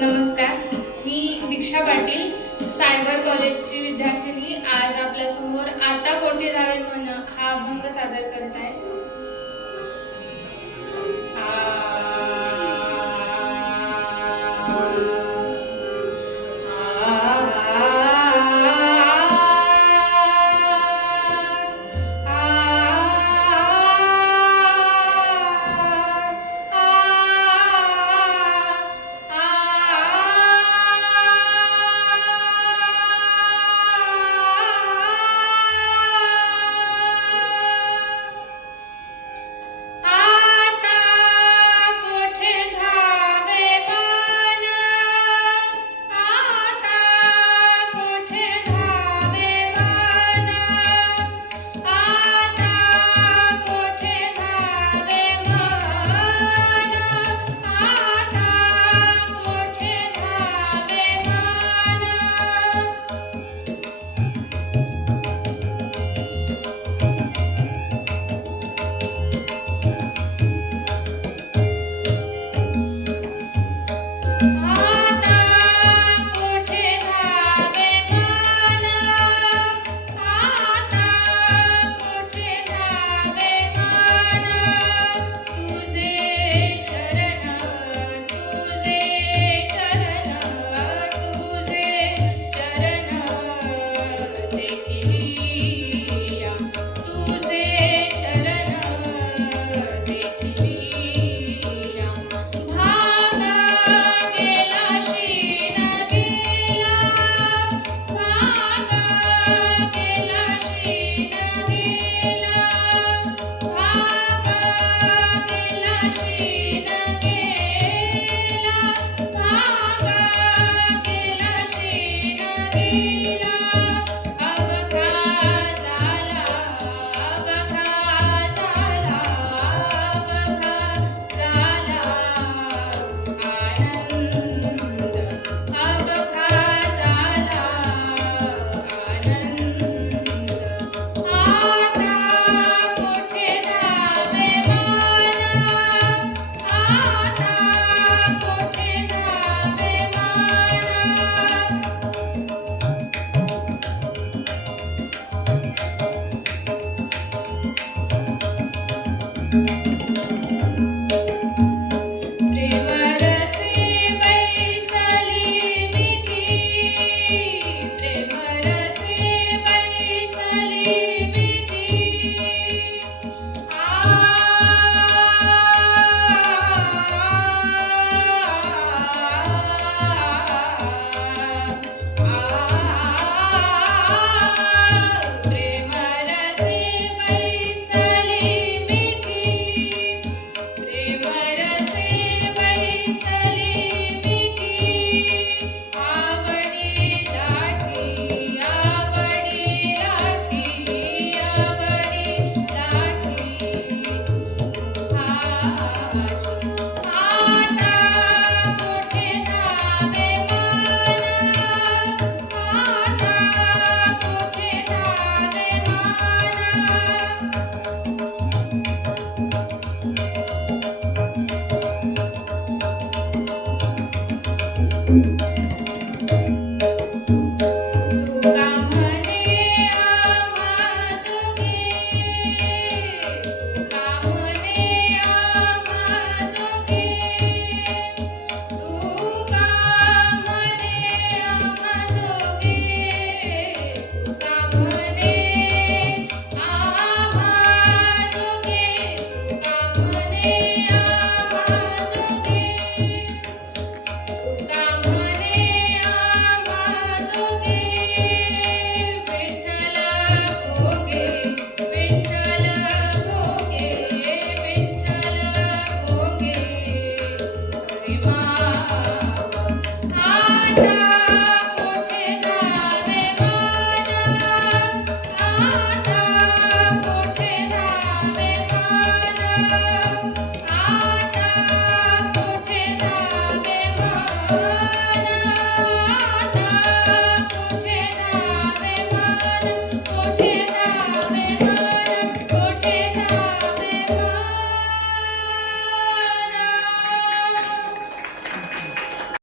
नमस्कार मी दीक्षा पाटील सायबर कॉलेजची विद्यार्थिनी आज आपल्यासमोर आता कोठे जावे म्हण हा अभंग सादर करत आहे